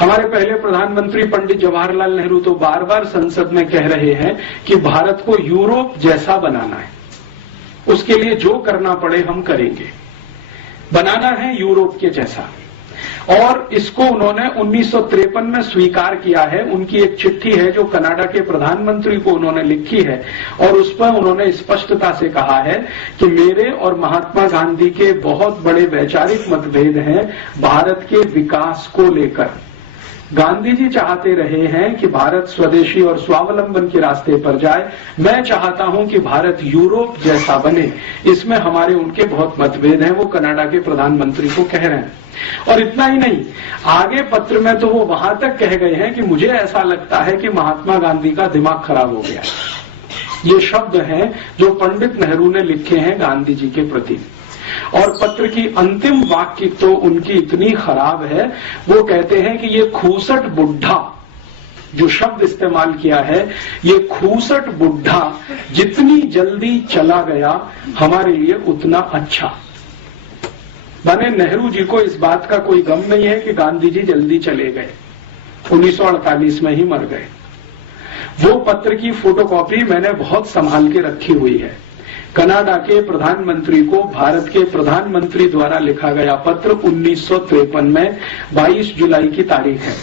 हमारे पहले प्रधानमंत्री पंडित जवाहरलाल नेहरू तो बार बार संसद में कह रहे हैं कि भारत को यूरोप जैसा बनाना है, उसके लिए जो करना पड़े हम करेंगे, बनाना है यूरोप के जैसा। और इसको उन्होंने 1953 में स्वीकार किया है। उनकी एक चिट्ठी है जो कनाडा के प्रधानमंत्री को उन्होंने लिखी है और उस पर उन्होंने स्पष्टता से कहा है कि मेरे और महात्मा गांधी के बहुत बड़े वैचारिक मतभेद हैं भारत के विकास को लेकर। गांधी जी चाहते रहे हैं कि भारत स्वदेशी और स्वावलंबन के रास्ते पर जाए, मैं चाहता हूं कि भारत यूरोप जैसा बने। इसमें हमारे उनके बहुत मतभेद हैं, वो कनाडा के प्रधानमंत्री को कह रहे हैं। और इतना ही नहीं, आगे पत्र में तो वो वहां तक कह गए हैं कि मुझे ऐसा लगता है कि महात्मा गांधी का दिमाग खराब हो गया। ये शब्द हैं जो पंडित नेहरू ने लिखे हैं गांधी जी के प्रति। और पत्र की अंतिम वाक्य तो उनकी इतनी खराब है, वो कहते हैं कि ये खूसट बुढ़ा, जो शब्द इस्तेमाल किया है, ये खूसट बुढ़ा जितनी जल्दी चला गया हमारे लिए उतना अच्छा। माने नेहरू जी को इस बात का कोई गम नहीं है कि गांधी जी जल्दी चले गए, 1948 में ही मर गए। वो पत्र की फोटोकॉपी मैंने बहुत संभाल के रखी हुई है। कनाडा के प्रधानमंत्री को भारत के प्रधानमंत्री द्वारा लिखा गया पत्र 1953 में 22 जुलाई की तारीख है।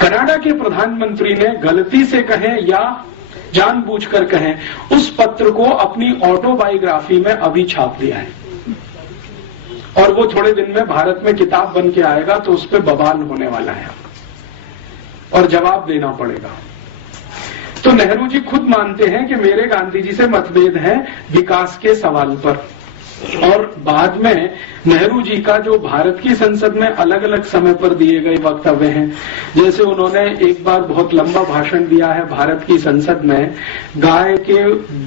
कनाडा के प्रधानमंत्री ने गलती से कहें या जानबूझकर कहें, उस पत्र को अपनी ऑटोबायोग्राफी में अभी छाप दिया है और वो थोड़े दिन में भारत में किताब बन के आएगा तो उस पर बवाल होने वाला है और जवाब देना पड़ेगा। तो नेहरू जी खुद मानते हैं कि मेरे गांधी जी से मतभेद हैं विकास के सवाल पर। और बाद में नेहरू जी का जो भारत की संसद में अलग अलग समय पर दिए गए वक्तव्य हैं, जैसे उन्होंने एक बार बहुत लंबा भाषण दिया है भारत की संसद में गाय के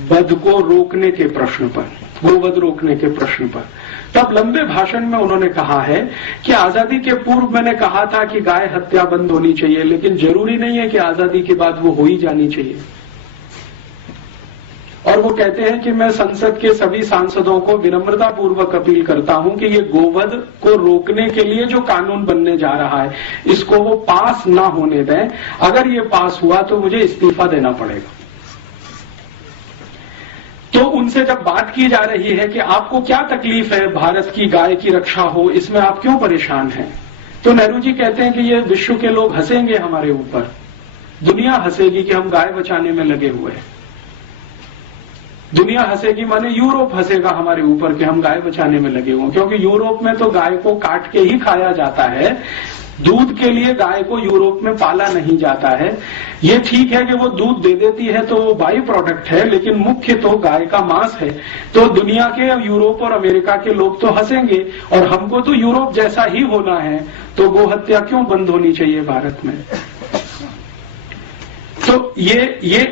वध को रोकने के प्रश्न पर, गोवध रोकने के प्रश्न पर। तब लंबे भाषण में उन्होंने कहा है कि आजादी के पूर्व मैंने कहा था कि गाय हत्या बंद होनी चाहिए, लेकिन जरूरी नहीं है कि आजादी के बाद वो हो ही जानी चाहिए। और वो कहते हैं कि मैं संसद के सभी सांसदों को विनम्रता पूर्वक अपील करता हूं कि ये गोवध को रोकने के लिए जो कानून बनने जा रहा है, इसको वो पास ना होने दें। अगर ये पास हुआ तो मुझे इस्तीफा देना पड़ेगा। तो उनसे जब बात की जा रही है कि आपको क्या तकलीफ है भारत की गाय की रक्षा हो, इसमें आप क्यों परेशान हैं, तो नेहरू जी कहते हैं कि ये विश्व के लोग हंसेंगे हमारे ऊपर, दुनिया हंसेगी कि हम गाय बचाने में लगे हुए हैं। दुनिया हंसेगी माने यूरोप हंसेगा हमारे ऊपर कि हम गाय बचाने में लगे हुए, क्योंकि यूरोप में तो गाय को काट के ही खाया जाता है। दूध के लिए गाय को यूरोप में पाला नहीं जाता है। ये ठीक है कि वो दूध दे देती है तो वो बाई प्रोडक्ट है, लेकिन मुख्य तो गाय का मांस है। तो दुनिया के यूरोप और अमेरिका के लोग तो हंसेंगे और हमको तो यूरोप जैसा ही होना है, तो गोहत्या क्यों बंद होनी चाहिए भारत में। तो ये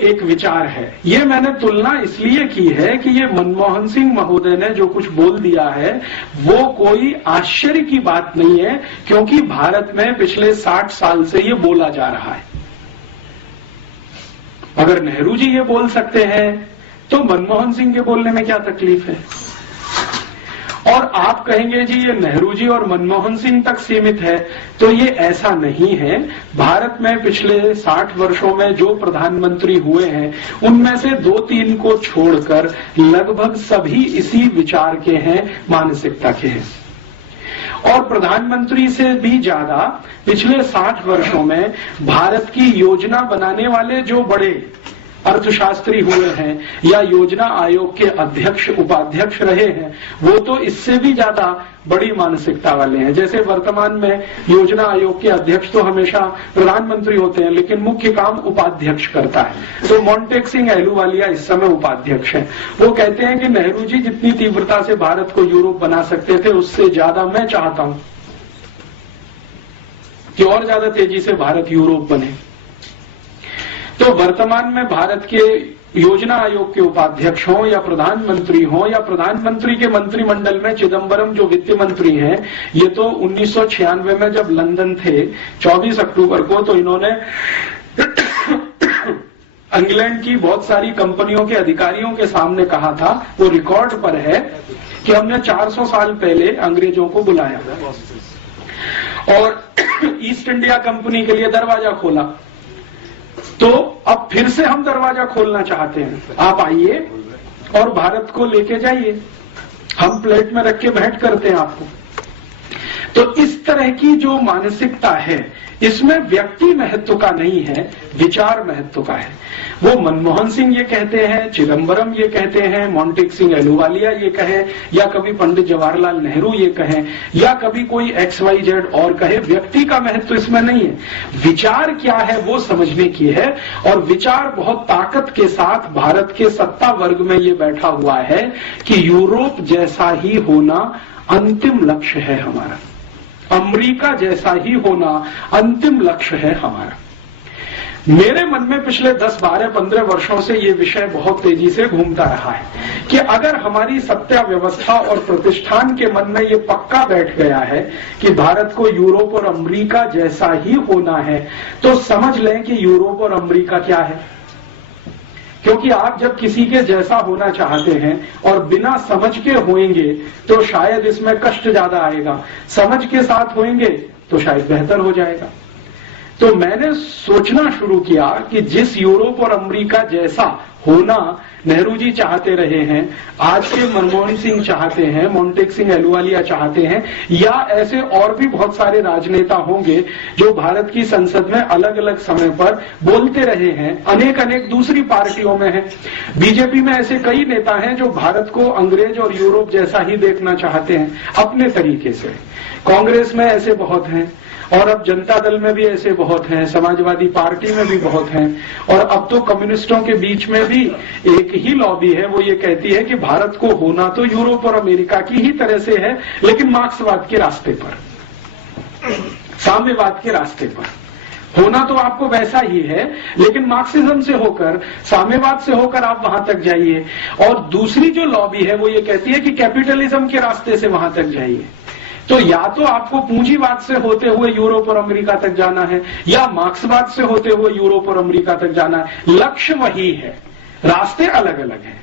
एक विचार है। ये मैंने तुलना इसलिए की है कि ये मनमोहन सिंह महोदय ने जो कुछ बोल दिया है वो कोई आश्चर्य की बात नहीं है, क्योंकि भारत में पिछले 60 साल से ये बोला जा रहा है। अगर नेहरू जी ये बोल सकते हैं तो मनमोहन सिंह के बोलने में क्या तकलीफ है। और आप कहेंगे जी ये नेहरू जी और मनमोहन सिंह तक सीमित है, तो ये ऐसा नहीं है। भारत में पिछले 60 वर्षों में जो प्रधानमंत्री हुए हैं उनमें से 2-3 को छोड़कर लगभग सभी इसी विचार के हैं, मानसिकता के हैं। और प्रधानमंत्री से भी ज्यादा पिछले 60 वर्षों में भारत की योजना बनाने वाले जो बड़े अर्थशास्त्री हुए हैं या योजना आयोग के अध्यक्ष उपाध्यक्ष रहे हैं, वो तो इससे भी ज्यादा बड़ी मानसिकता वाले हैं। जैसे वर्तमान में योजना आयोग के अध्यक्ष तो हमेशा प्रधानमंत्री होते हैं, लेकिन मुख्य काम उपाध्यक्ष करता है। तो मोंटेक सिंह अहलूवालिया इस समय उपाध्यक्ष हैं। वो कहते हैं कि नेहरू जी जितनी तीव्रता से भारत को यूरोप बना सकते थे, उससे ज्यादा मैं चाहता हूं कि और ज्यादा तेजी से भारत यूरोप बने। तो वर्तमान में भारत के योजना आयोग के उपाध्यक्ष हों या प्रधानमंत्री हों या प्रधानमंत्री के मंत्रिमंडल में चिदम्बरम जो वित्त मंत्री हैं, ये तो 1996 में जब लंदन थे 24 अक्टूबर को, तो इन्होंने इंग्लैंड की बहुत सारी कंपनियों के अधिकारियों के सामने कहा था, वो रिकॉर्ड पर है, कि हमने 400 साल पहले अंग्रेजों को बुलाया और ईस्ट इंडिया कंपनी के लिए दरवाजा खोला। तो अब फिर से हम दरवाजा खोलना चाहते हैं, आप आइए और भारत को लेके जाइए, हम प्लेट में रख के भेंट करते हैं आपको। तो इस तरह की जो मानसिकता है, इसमें व्यक्ति महत्व का नहीं है, विचार महत्व का है। वो मनमोहन सिंह ये कहते हैं, चिदंबरम ये कहते हैं, मोंटेक सिंह अहलूवालिया ये कहे, या कभी पंडित जवाहरलाल नेहरू ये कहें, या कभी कोई XYZ और कहे, व्यक्ति का महत्व इसमें नहीं है। विचार क्या है वो समझने की है, और विचार बहुत ताकत के साथ भारत के सत्ता वर्ग में ये बैठा हुआ है कि यूरोप जैसा ही होना अंतिम लक्ष्य है हमारा, अमेरिका जैसा ही होना अंतिम लक्ष्य है हमारा। मेरे मन में पिछले 10, 12, 15 वर्षों से ये विषय बहुत तेजी से घूमता रहा है कि अगर हमारी सत्ता व्यवस्था और प्रतिष्ठान के मन में ये पक्का बैठ गया है कि भारत को यूरोप और अमेरिका जैसा ही होना है, तो समझ लें कि यूरोप और अमेरिका क्या है। क्योंकि आप जब किसी के जैसा होना चाहते हैं और बिना समझ के होएंगे तो शायद इसमें कष्ट ज्यादा आएगा, समझ के साथ होएंगे तो शायद बेहतर हो जाएगा। तो मैंने सोचना शुरू किया कि जिस यूरोप और अमेरिका जैसा होना नेहरू जी चाहते रहे हैं, आज के मनमोहन सिंह चाहते हैं, मोंटेक सिंह अहलूवालिया चाहते हैं, या ऐसे और भी बहुत सारे राजनेता होंगे जो भारत की संसद में अलग अलग समय पर बोलते रहे हैं, अनेक दूसरी पार्टियों में हैं। बीजेपी में ऐसे कई नेता हैं जो भारत को अंग्रेज और यूरोप जैसा ही देखना चाहते हैं अपने तरीके से। कांग्रेस में ऐसे बहुत हैं, और अब जनता दल में भी ऐसे बहुत हैं, समाजवादी पार्टी में भी बहुत हैं, और अब तो कम्युनिस्टों के बीच में भी एक ही लॉबी है, वो ये कहती है कि भारत को होना तो यूरोप और अमेरिका की ही तरह से है, लेकिन मार्क्सवाद के रास्ते पर, साम्यवाद के रास्ते पर होना तो आपको वैसा ही है, लेकिन मार्क्सिज्म से होकर, साम्यवाद से होकर आप वहां तक जाइए। और दूसरी जो लॉबी है वो ये कहती है कि कैपिटलिज्म के रास्ते से वहां तक जाइए। तो या तो आपको पूंजीवाद से होते हुए यूरोप और अमेरिका तक जाना है, या मार्क्सवाद से होते हुए यूरोप और अमेरिका तक जाना है। लक्ष्य वही है, रास्ते अलग अलग हैं।